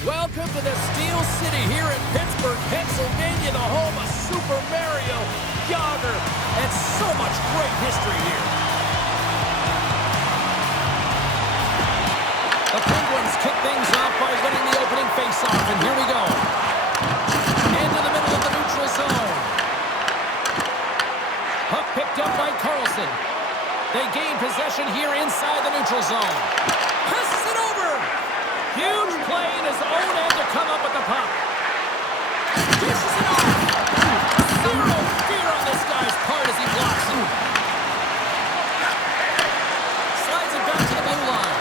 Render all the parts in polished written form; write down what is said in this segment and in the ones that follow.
Welcome to the Steel City here in Pittsburgh, Pennsylvania, the home of Super Mario, Yager, and so much great history here. The Penguins kick things off by winning the opening faceoff, and here we go. Into the middle of the neutral zone. Puck picked up by Carlson. They gain possession here inside the neutral zone. Passes it over. Huge play in his own end to come up with the puck. Dishes it off. Zero fear on this guy's part as he blocks it. Slides it back to the blue line.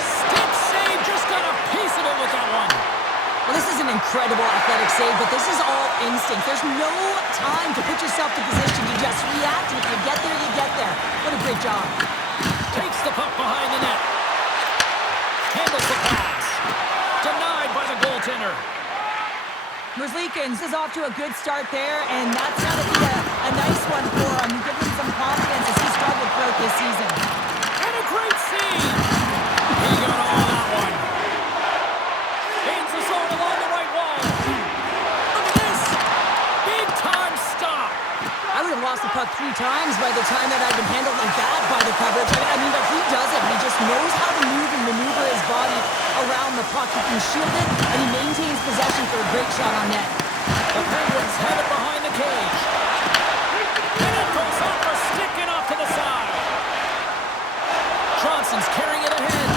Stick save, just got a piece of it with that one. Well, this is an incredible athletic save, but this is all instinct. There's no time to put yourself in position to just react. If you get there, you get there. What a great job. Takes the puck behind the net. Handles the pass. Denied by the goaltender. Merzlikins is off to a good start there, and that's got to be a nice one for him. Give him some confidence as he struggled throughout this season. And a great save. He got all that one. Gains the zone along the right wall. Look at this. Big time stop. I would have lost the puck 3 times by the time that I'd been handled like that by the coverage. I mean, but he does it. He just knows how to move and maneuver his body around the puck. He can shield it, and he maintains possession for a great shot on net. The Penguins have it behind the cage. And it goes off a stick and off to the side. Johnson's carrying it ahead.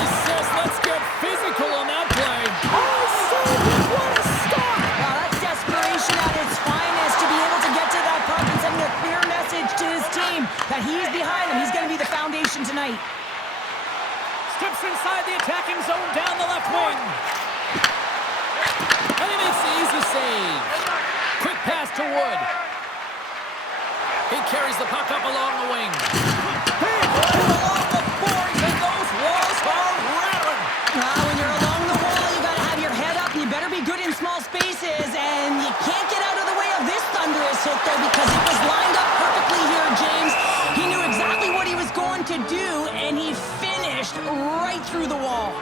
He says, let's get physical on that play. Oh, save it. What a stop. Wow, that's desperation at its finest to be able to get to that puck and send a clear message to his team that he's behind him. He's going to be the foundation tonight. Steps inside the attacking zone down the left wing. And he makes the easy save. Quick pass to Wood. He carries the puck up along the wing. Big hole along the boards, and those walls are rattling. When you're along the wall, you got to have your head up, and you better be good in small spaces, and you can't get out of the way of this thunderous hit, though, because it was lined up perfectly here, James. He knew exactly what he was going to do, and he finished right through the wall.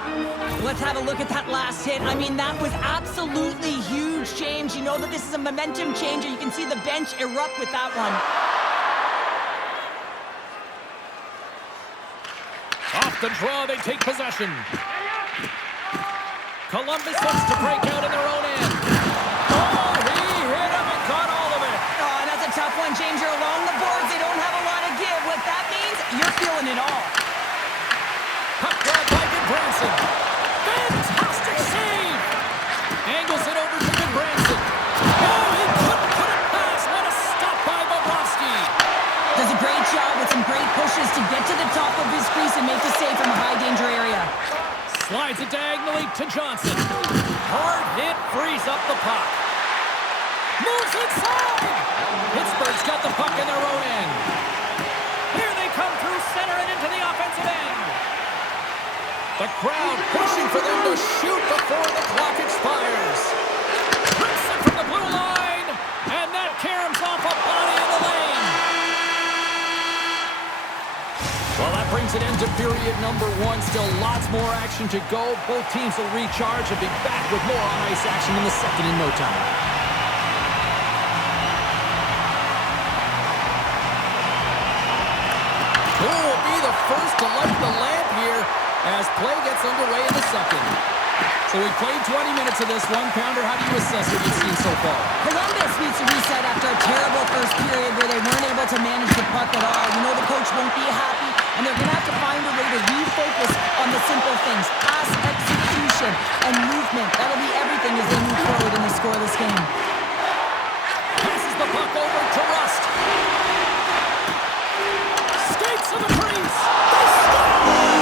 Let's have a look at that last hit. I mean, that was absolutely huge, James. You know that this is a momentum changer. You can see the bench erupt with that one. Off the draw, they take possession. Columbus looks to break out in their own end. Oh, he hit him and caught all of it. Oh, that's a tough one, James. You're along the boards. They don't have a lot of give. What that means, you're feeling it all. Puck grab by Goodbranson. Fantastic save. Angles it over to Goodbranson. Oh, he couldn't put it past. What a stop by Bobrovsky. Does a great job with some great pushes to get to the top of his crease and make the save from a high-danger area. Slides it diagonally to Johnson. Hard hit, frees up the puck. Moves inside. Pittsburgh's got the puck in their own end. Here they come through center and into the offensive end. The crowd pushing for them to shoot before the clock expires. Rips it from the blue line, and that caroms off a body in the lane. Well, that brings it into period number 1. Still lots more action to go. Both teams will recharge and be back with more on-ice action in the second in no time. Who will be the first to light the lamp here as play gets underway in the second? So we played 20 minutes of this one-pounder. How do you assess what you've seen so far? Columbus needs to reset after a terrible first period where they weren't able to manage the puck at all. You know the coach won't be happy, and they're going to have to find a way to refocus on the simple things. Pass execution and movement. That'll be everything as they move forward in the scoreless game. Passes the puck over to Rust. Skates to the crease. They score!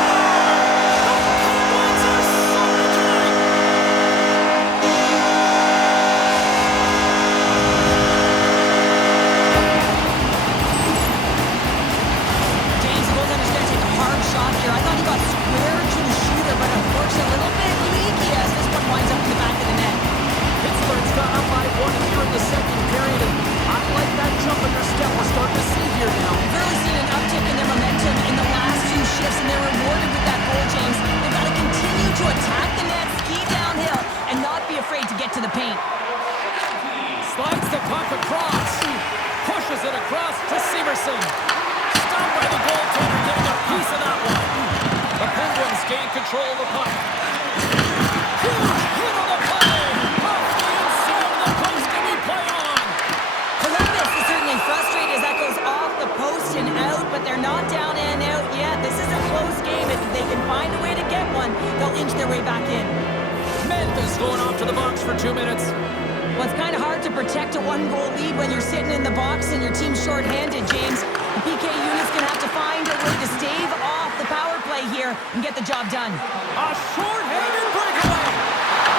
But unfortunately, a little bit leaky as this one winds up in the back of the net. Pittsburgh's gone up by control of the puck. Huge hit on the play. Off the inside of the post, and we play on. Columbus is certainly frustrated as that goes off the post and out, but they're not down and out yet. This is a close game. If they can find a way to get one, they'll inch their way back in. Memphis going off to the box for 2 minutes. Well, it's kind of hard to protect a one-goal lead when you're sitting in the box and your team's shorthanded, James. The PK unit's going to have to find a way to stave off the power play here and get the job done. A short-handed breakaway.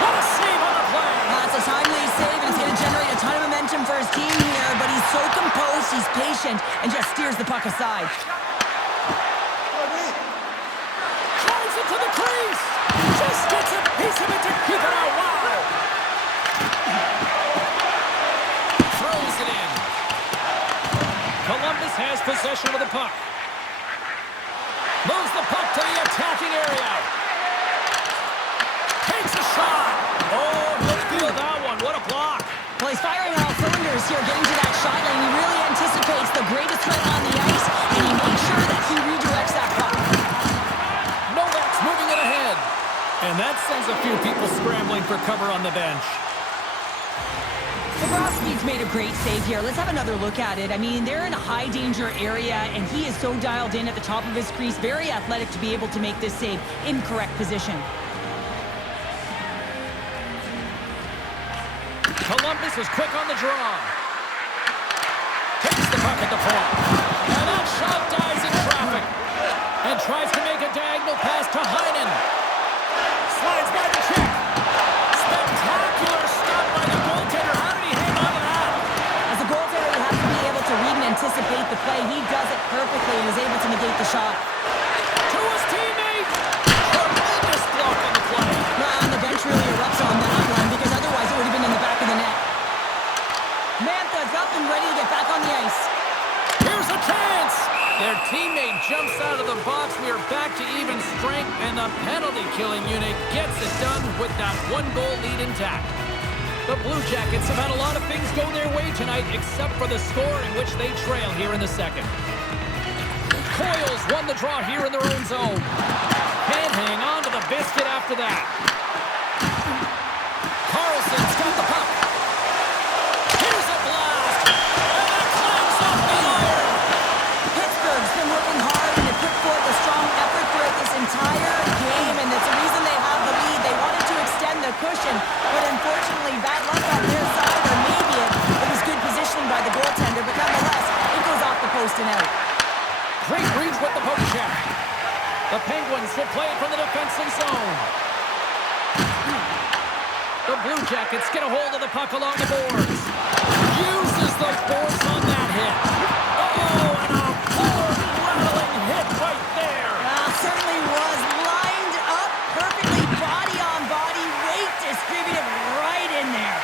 What a save on the play. That's a timely save, and it's going to generate a ton of momentum for his team here, but he's so composed, he's patient, and just steers the puck aside. Drives it to the crease. Just gets a piece of it to keep it out. Wow. Throws it in. Columbus has possession of the puck. Moves the puck to the attacking area. Takes a shot. Oh, he'll feel that one. What a block. Well, he's firing all cylinders here, getting to that shot lane. He really anticipates the greatest threat on the ice, and he makes sure that he redirects that puck. Novak's moving it ahead. And that sends a few people scrambling for cover on the bench. Bobrovsky's made a great save here. Let's have another look at it. I mean, they're in a high-danger area, and he is so dialed in at the top of his crease. Very athletic to be able to make this save in correct position. Columbus is quick on the draw. Takes the puck at the point. And that shot dies in traffic. And tries to make a diagonal pass to Heinen. Slides by the check. Spectacular stop by the goaltender. How did he hang on to that? As a goaltender, you have to be able to read and anticipate the play. He does it perfectly and is able to negate the shot. To his teammate. Tremendous block on the play. Well, the bench really erupts on that one because otherwise it would have been in the back of the net. Mantha's up and ready to get back on the ice. Here's a chance. Their teammate jumps out of the box. We are back to even strength, and the penalty-killing unit gets it done with that one-goal lead intact. The Blue Jackets have had a lot of things go their way tonight, except for the score in which they trail here in the second. Coils won the draw here in their own zone. Can't hang on to the biscuit after that. Carlson's got the puck. Here's a blast. And that clangs off the iron. Pittsburgh's been working hard and have put forth a strong effort throughout this entire game, and that's the reason they have the lead. They wanted to extend the cushion, but unfortunately, bad luck on their side, or maybe it was good positioning by the goaltender, but nonetheless, it goes off the post and out. Great reach with the poke check. The Penguins will play it from the defensive zone. The Blue Jackets get a hold of the puck along the boards. Uses the force on that hit. Oh, and a board-rattling hit right there. Certainly was lined up perfectly, body on body, weight distributed right in there.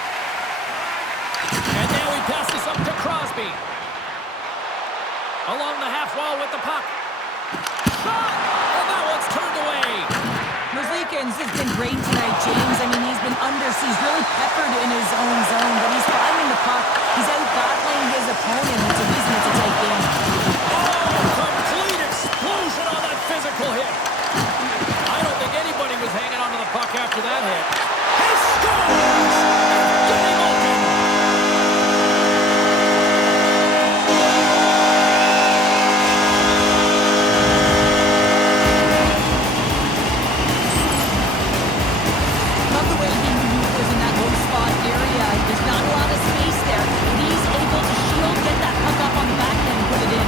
And now he passes up to Crosby. Along the half wall with the puck. Shot! And that one's turned away. Merzlikins has been great tonight, James. I mean, he's been under siege, really peppered in his own zone, but he's finding the puck. He's out battling his opponent. It's a reason it's a tight game. Oh, complete explosion on that physical hit. I don't think anybody was hanging on to the puck after that hit. He scores! Getting open! Love the way he maneuvers in that low spot area. There's not a lot of space there, but he's able to shield, get that puck up on the back end, and put it in.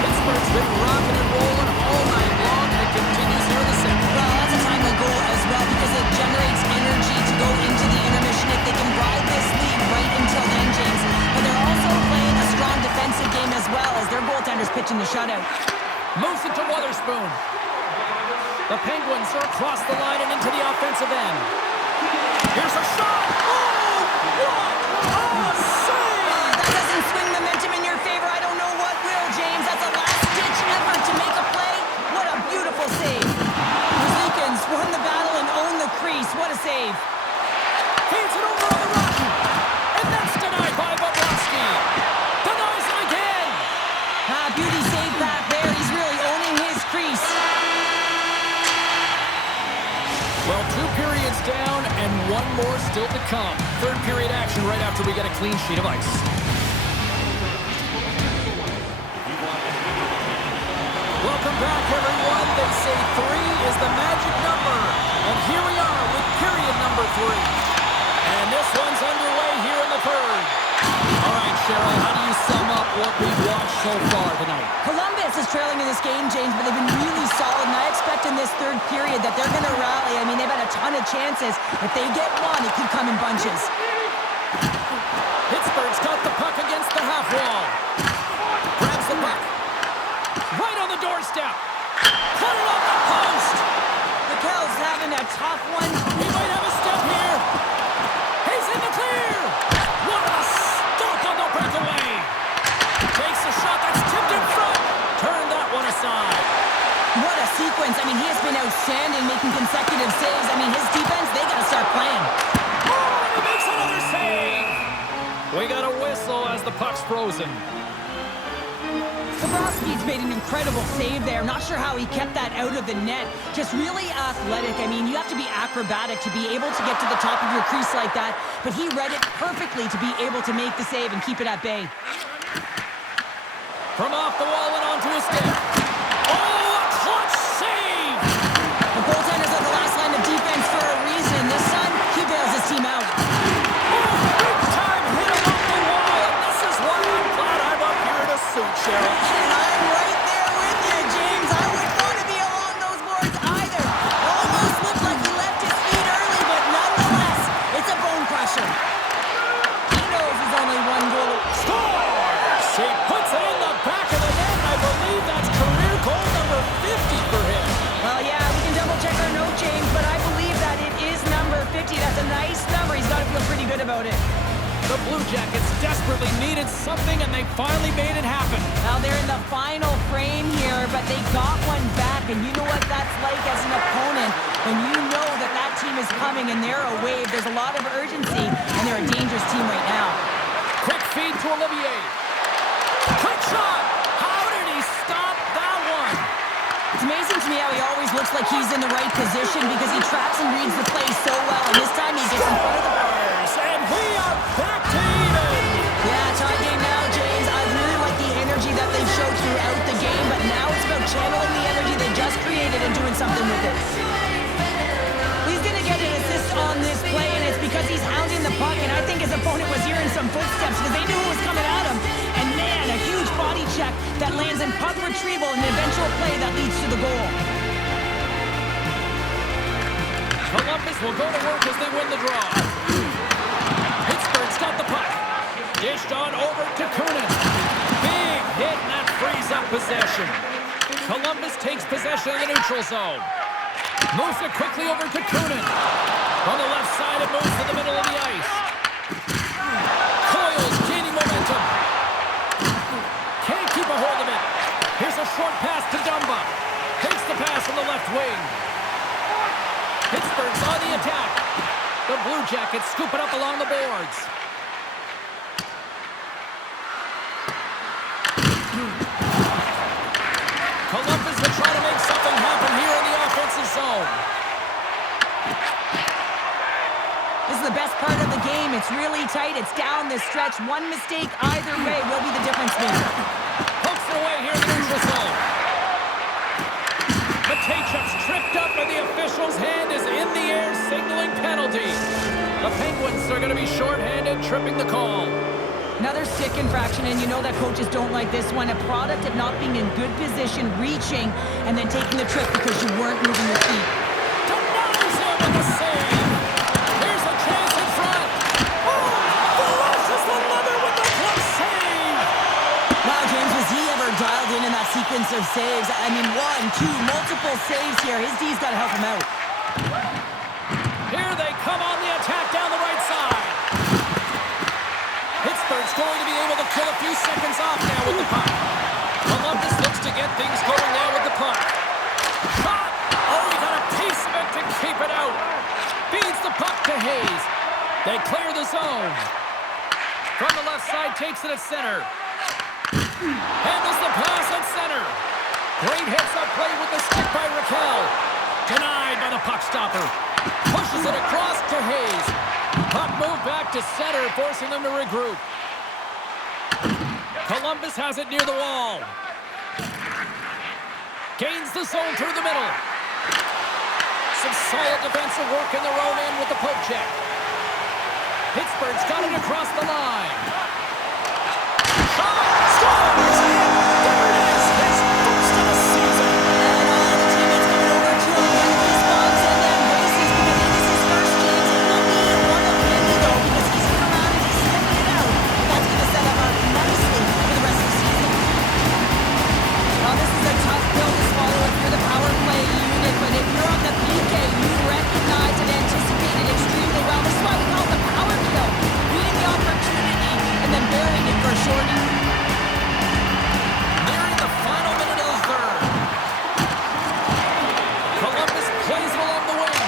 Pittsburgh's been rocking and rolling all night long, and it continues here in the second. Well, that's a timely goal as well because it generates energy to go into the intermission if they can ride this lead right until then, James. But they're also playing a strong defensive game as well as their goaltender's pitching the shutout. Moves it to Wotherspoon. The Penguins are across the line and into the offensive end. Here's a shot! Oh, what a save! That doesn't swing momentum in your favor. I don't know what will, James. That's a last-ditch effort to make a play. What a beautiful save. Merzlikins won the battle and owned the crease. What a save. Feeds it over on the run. And that's denied by Bobrovsky. Denies it again. Beauty save back there. He's really owning his crease. minutes down and one more still to come. Third period action right after we get a clean sheet of ice. Welcome back, everyone. They say 3 is the magic number. And here we are with period number 3. And this one's underway here in the third. All right, Cheryl, how do you sum up what we've watched so far tonight? Columbus is trailing in this game, James, but they've been really solid, and I expect in this third period that they're going to rally. I mean, they've had a ton of chances. If they get one, it could come in bunches. Pittsburgh's got the puck against the half wall. Grabs the puck. Right on the doorstep. Put it on the post. Mikel's having a tough one. He might have a step here. He's in the clear. What a stop on the breakaway. Takes a shot that's tipped in front. Turn that one aside. What a sequence. I mean, he has been outstanding, making consecutive saves. I mean, his defense, they got to start playing. Oh, and he makes another save. We got a whistle as the puck's frozen. Bobrovsky's made an incredible save there. Not sure how he kept that out of the net. Just really athletic. I mean, you have to be acrobatic to be able to get to the top of your crease like that. But he read it perfectly to be able to make the save and keep it at bay. From off the wall and onto his stick. Oh, a clutch save! The goaltender's on the last line of defense for a reason. This time, he bails his team out. Big time hit along the wall, and this is why I'm glad I'm up here in a suit, Cheryl. And I'm right there with you, James. I wouldn't want to be along those boards either. Almost looked like he left his feet early, but nonetheless, it's a bone crusher. He knows he's only one goal. Scores! He puts it in the back of the net. I believe that's career goal number 50 for him. Well, yeah, we can double-check our note, James, but I believe that it is number 50. That's a nice number. He's got to feel pretty good about it. The Blue Jackets desperately needed something, and they finally made it happen. Now they're in the final frame here, but they got one back, and you know what that's like as an opponent. When you know that that team is coming and they're a wave, there's a lot of urgency, and they're a dangerous team right now. Quick feed to Olivier. Quick shot! How did he stop that one? It's amazing to me how he always looks like he's in the right position because he tracks and reads the play so well, and this time he gets in front of the ball. And we are back to even. Yeah, tie game now, James. I really like the energy that they've showed throughout the game, but now it's about channeling the energy they just created and doing something with it. He's going to get an assist on this play, and it's because he's hounding the puck, and I think his opponent was hearing some footsteps because they knew who was coming at him. And man, a huge body check that lands in puck retrieval and an eventual play that leads to the goal. Columbus will go to work as they win the draw. Pittsburgh's got the puck. Dished on over to Kunin. Big hit, and that frees up possession. Columbus takes possession of the neutral zone. Moves it quickly over to Kunin. On the left side, it moves to the middle of the ice. Coyle's gaining momentum. Can't keep a hold of it. Here's a short pass to Dumba. Takes the pass on the left wing. Pittsburgh's on the attack. The Blue Jackets scoop it up along the boards. Columbus will try to make something happen here in the offensive zone. This is the best part of the game. It's really tight. It's down the stretch. One mistake either way will be the difference maker. Pokes it away here in the neutral zone. Matejchuk's tripped up, and the official's hand is in the air, signaling penalty. The Penguins are going to be shorthanded, tripping the call. Another stick infraction, and you know that coaches don't like this one. A product of not being in good position, reaching, and then taking the trick because you weren't moving your feet. Denies him with the save. Here's a chance in front. Oh, Velocious another with the clutch save. Wow, James, was he ever dialed in that sequence of saves? I mean, 1, 2, multiple saves here. His D's got to help him out. Here they come on the attack down the right side. Pittsburgh's going to be able to kill a few seconds off now with the puck. Columbus looks to get things going now with the puck. Shot! Oh, he got a piece of it to keep it out. Feeds the puck to Hayes. They clear the zone. From the left side, takes it at center. Handles the pass at center. Great hits up play with the stick by Raquel. Denied by the puck stopper. Pushes Pushes it across to Hayes. Puck moved back to center, forcing them to regroup. Columbus has it near the wall. Gains the zone through the middle. Some solid defensive work in their own end with the poke check. Pittsburgh's got it across the line. Scores! There it is! His first of the season! And all the teammates coming over to him when he responds and then races because it is his first James. It will be one of many, though, because he's been around and he's sniffing it out. That's going to set him up nicely for the rest of the season. Well, this is a tough pill to swallow if you're the power play unit, but if you're on the PK, you recognize and anticipate it extremely well. This is why we call it the power kill. Reading the opportunity and then burying it for a shorty. Nearing the final minute of the third. Columbus plays it along the wing.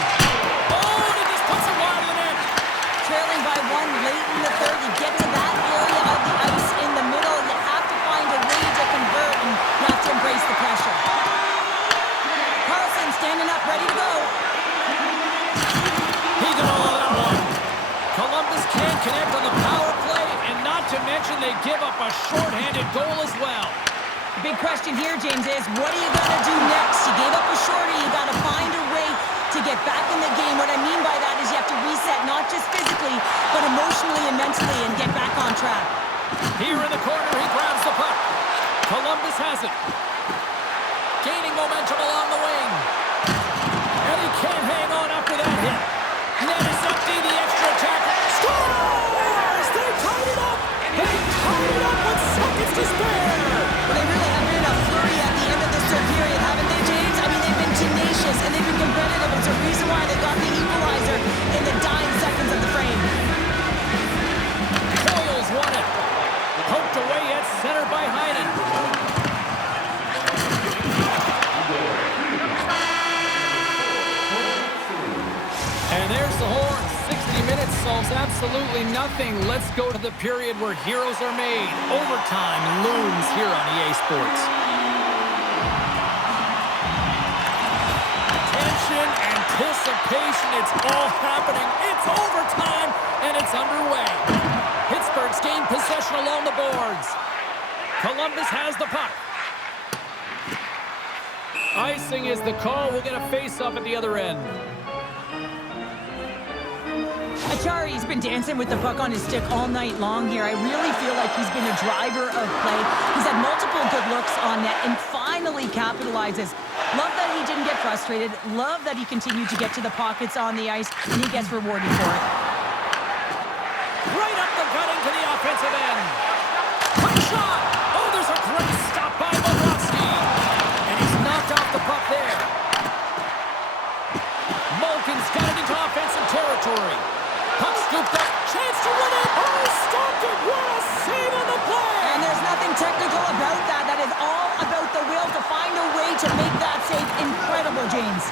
Oh, and it just puts it wide of the net. Trailing by one late in the third, you get to that area of the ice in the middle, you have to find a way to convert, and you have to embrace the pressure. Carlson standing up, ready to go. He got all of that one. Columbus can't connect on the power play, and not to mention they give up a shorthanded goal as well. The big question here, James, is what are you going to do next? You gave up a shorty, you got to find a way to get back in the game. What I mean by that is you have to reset, not just physically, but emotionally and mentally, and get back on track. Here in the corner, he grabs the puck. Columbus has it. Gaining momentum along the wing. And he can't hang on after that hit. Net is empty, the extra attack. Scores! They tied it up! They tied it up with seconds to spare! Well, they really have been in a flurry at the end of this third period, haven't they, James? I mean, they've been tenacious and they've been competitive. It's a reason why they got the equalizer in the dying seconds of the frame. Coyle's won it. Poked away at center by Heinen. And there's the horn. 60 minutes solves absolutely nothing. Let's go to the period where heroes are made. Overtime looms here on EA Sports. Tension, anticipation, it's all happening. It's overtime, and it's underway. Pittsburgh's gained possession along the boards. Columbus has the puck. Icing is the call. We'll get a face-up at the other end. Achari's been dancing with the puck on his stick all night long here. I really feel like he's been a driver of play. He's had multiple good looks on net and finally capitalizes. Love that he didn't get frustrated. Love that he continued to get to the pockets on the ice, and he gets rewarded for it. Right up the gut into the offensive end. Quick shot! Oh, there's a great stop by Bobrovsky. And he's knocked off the puck there. Malkin's got it into offensive territory. Puck scooped up. Chance to win it. Oh, stopped it. What a save on the play. And there's nothing technical about that. That is all about the will to find a way to make that save incredible, James.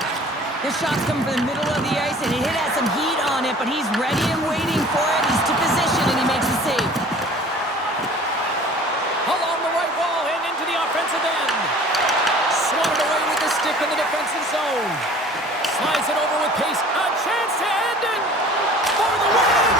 This shot's coming from the middle of the ice, and it has some heat on it, but he's ready and waiting for it. He's to position, and he makes the save. Along the right wall and into the offensive end. Swatted away with the stick in the defensive zone. Slides it over with pace. A chance to end it for the win.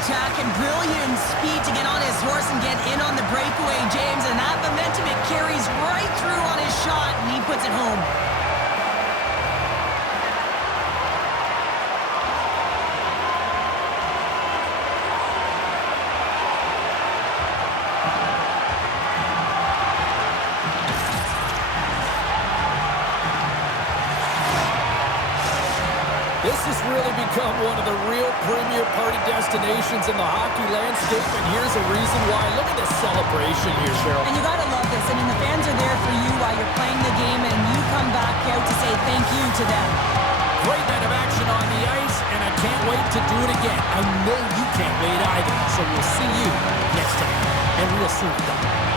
Attack and brilliant speed to get on his horse and get in on the breakaway, James, and that momentum, it carries right through on his shot, and he puts it home. This has really become one of the real premier party destinations in the hockey landscape, and here's a reason why. Look at this celebration here, Cheryl. And you gotta love this. I mean, the fans are there for you while you're playing the game, and you come back out to say thank you to them. Great night of action on the ice, and I can't wait to do it again. I know you can't wait either, so we'll see you next time. and we'll see it done.